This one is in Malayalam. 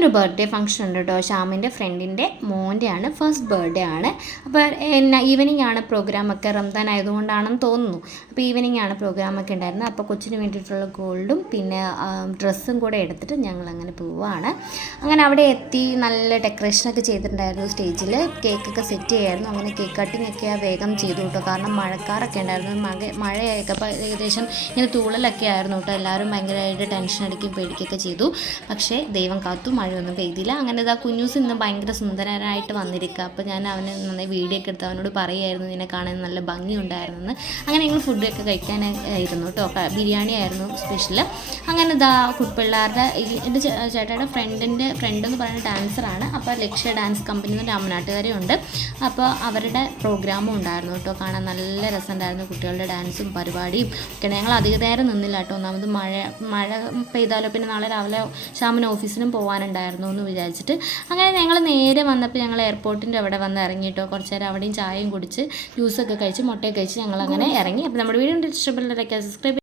ഇന്നൊരു ബർത്ത്ഡേ ഫംഗ്ഷൻ ഉണ്ട് കേട്ടോ. ഷ്യാമിൻ്റെ ഫ്രണ്ടിൻ്റെ മോൻ്റെയാണ്, ഫസ്റ്റ് ബർത്ത്ഡേ ആണ്. അപ്പോൾ ഈവനിങ് ആണ് പ്രോഗ്രാമൊക്കെ, റംസാൻ ആയതുകൊണ്ടാണെന്ന് തോന്നുന്നു. അപ്പോൾ ഈവനിങ് ആണ് പ്രോഗ്രാമൊക്കെ ഉണ്ടായിരുന്നത്. അപ്പോൾ കൊച്ചിന് വേണ്ടിയിട്ടുള്ള ഗോൾഡും പിന്നെ ഡ്രസ്സും കൂടെ എടുത്തിട്ട് ഞങ്ങൾ അങ്ങനെ പോവുകയാണ്. അങ്ങനെ അവിടെ എത്തി നല്ല ഡെക്കറേഷനൊക്കെ ചെയ്തിട്ടുണ്ടായിരുന്നു. സ്റ്റേജിൽ കേക്കൊക്കെ സെറ്റ് ചെയ്യായിരുന്നു. അങ്ങനെ കേക്ക് കട്ടിംഗ് ഒക്കെ വേഗം ചെയ്തു കേട്ടോ. കാരണം മഴക്കാറൊക്കെ ഉണ്ടായിരുന്നു, മഴയൊക്കെ അപ്പോൾ ഏകദേശം ഇങ്ങനെ തൂളലൊക്കെ ആയിരുന്നു കേട്ടോ. എല്ലാവരും ഭയങ്കരമായിട്ട് ടെൻഷൻ അടിക്കുകയും പേടിക്കുകയൊക്കെ ചെയ്തു. പക്ഷേ ദൈവം കാത്തു, മഴയൊന്നും പെയ്തില്ല. അങ്ങനെ ഇതാ കുഞ്ഞൂസ് ഇന്ന് ഭയങ്കര സുന്ദരനായിട്ട് വന്നിരിക്കുക. അപ്പോൾ ഞാൻ അവന് നന്നായി വീഡിയോ ഒക്കെ എടുത്ത് അവനോട് പറയുമായിരുന്നു നിന്നെ കാണാൻ നല്ല ഭംഗിയുണ്ടായിരുന്നെന്ന്. അങ്ങനെ ഞങ്ങൾ ഫുഡൊക്കെ കഴിക്കാനായിരുന്നു കേട്ടോ. ബിരിയാണി ആയിരുന്നു സ്പെഷ്യൽ. അങ്ങനെ ഇതാ കുട്ടിപ്പിള്ളേരുടെ എൻ്റെ ചേട്ടയുടെ ഫ്രണ്ട് എന്ന് പറയുന്ന ഡാൻസറാണ്. അപ്പോൾ ലക്ഷ്യ ഡാൻസ് കമ്പനി എന്ന് രാമനാട്ടുകാരെ ഉണ്ട്. അപ്പോൾ അവരുടെ പ്രോഗ്രാമും ഉണ്ടായിരുന്നു കേട്ടോ. കാണാൻ നല്ല രസമുണ്ടായിരുന്നു, കുട്ടികളുടെ ഡാൻസും പരിപാടിയും ഒക്കെ. ഞങ്ങൾ അധികം നേരം നിന്നില്ല കേട്ടോ. ഒന്നാമത് മഴ പെയ്താലോ, പിന്നെ നാളെ രാവിലെ ഷ്യാമിന് ഓഫീസിനും പോകാനുണ്ടായിരുന്നു എന്ന് വിചാരിച്ചിട്ട്. അങ്ങനെ ഞങ്ങൾ നേരെ വന്നപ്പോൾ ഞങ്ങൾ എയർപോർട്ടിൻ്റെ അവിടെ വന്ന് ഇറങ്ങിയിട്ടോ. കുറച്ച് നേരം അവിടെയും ചായയും കുടിച്ച് ജ്യൂസൊക്കെ കഴിച്ച് മുട്ടയൊക്കെ കഴിച്ച് ഞങ്ങൾ അങ്ങനെ ഇറങ്ങി. അപ്പോൾ നമ്മുടെ വീഡിയോ ഇഷ്ടപ്പെട്ടവരൊക്കെ സബ്സ്ക്രൈബ്